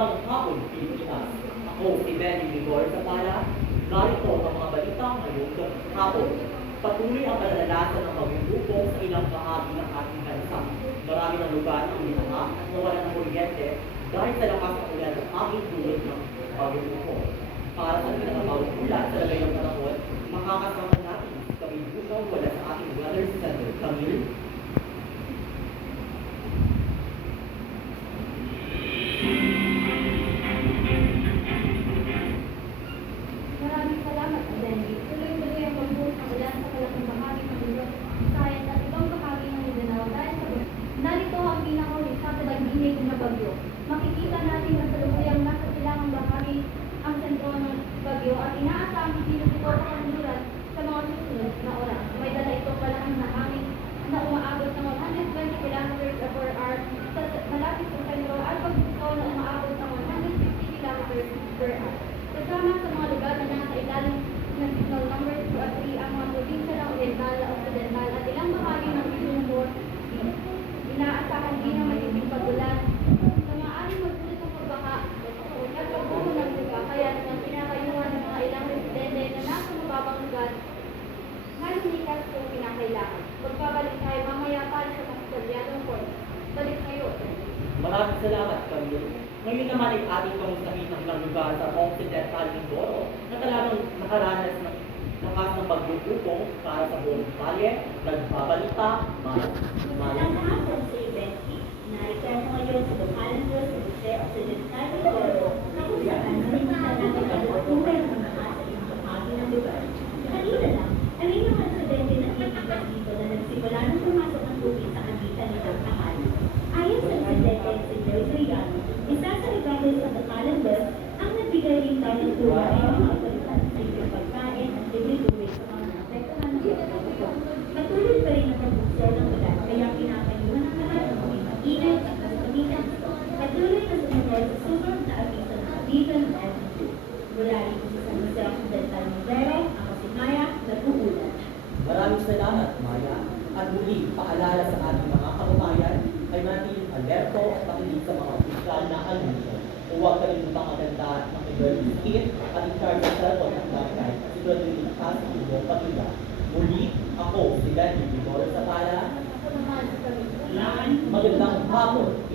Magandang hapon, Pilipinas. Ako si Benny Vigor Zapala. Narito ang mga balita ngayong hapon. Patuloy ang kalalasan ng pagbubuko sa ilang bahagi ng ating bansa. Marami ng lugar ang binaha at nawalan ng kuryente dahil sa lakas ng ulan at aming dulot ng pagbubuko. Para sa pinakabawang ulan sa lagay ng panahon, makakasama natin kami bukang wala sa ating weather center. Camille. Maraming salamat, Benny. Tuloy-tuloy ang pagbuhos ng ulan sa kalaking bahagi ng Luzon, Visayas at ibang bahagi ng Mindanao dahil sa narito ang pinakahuli sa pagdinig na bagyo. Makikita natin na saluyang nasa silangang bahagi ang sentro ng bagyo at inaasahang kikilos ito ang kanluran sa mga susunod na oras. May dala itong malaking na hangin na umaabot ng 120 kilometers per hour sa malapit sa sentro at pagbukaw na umaabot ng 150 kilometers per hour. Kasama sa mga lugar na nasa ilalim ng signal number 2 at 3 ang mga probinsya ng Oriental, Occidental at ilang bahagi ng Region 4. Inaasahan din ang matinding pagulan na maaaring magdulot ng pagbaha at pagbuho ng lupa. Kaya naman pinakayuhan ng mga ilang residente na nasa mababang lugar na lumikas kung pinakailangan. Magbabalik tayo mamaya para sa Constelliano Point. Balik kayo. Maraming salamat, Camille. Ngayon naman ay ating kamustahin ng ilang lugar sa Occidental Mindoro na talagang nakaranas ng lakas ng pagbubuko para sa buong kalye, nagbabalita, Magandang hapon sa Betty. Narito ako ngayon sa Bukhalan Diyos sa Jose Occidental Mindoro na kung saan nakikita natin ang pagbuhay ng mga sa inyong bahagi ng lugar. Kanina lang, ay may mga aksidente na iigas dito na nagsimula nang pumasok ng tubig sa kagitan ng tahanan. Ayon sa aksidente si Joyce Riano, isa sa regalo sa Bukhalan Diyos ang nagbigay rin tayo ng tulong ay ang mga otoridad sa libre pagkain at libre tubig sa mga naapektuhan ng pagbubuko. Patuloy pa rin ang pagbukso ng ulan kaya pinapayuhan ang lahat ng mga maingat at mas kamitan. Patuloy na sumunod sa susunod na aviso ng Avivan Altitude. Mula rito sa San Jose Occidental Mindoro, ako si Maya, nag-uulan. Maraming salamat, Maya. At muli, paalala sa ating mga kababayan ay manatiling alerto at makinig sa mga opisyal na anunsyo. Huwag kalimutang maganda ng emergency kit at i-charge ang cellphone at laptop at siguraduhin iligtas ang iyong pamilya. Muli, ako si Benny Vigor Zapala. Ako naman sa Magandang hapon.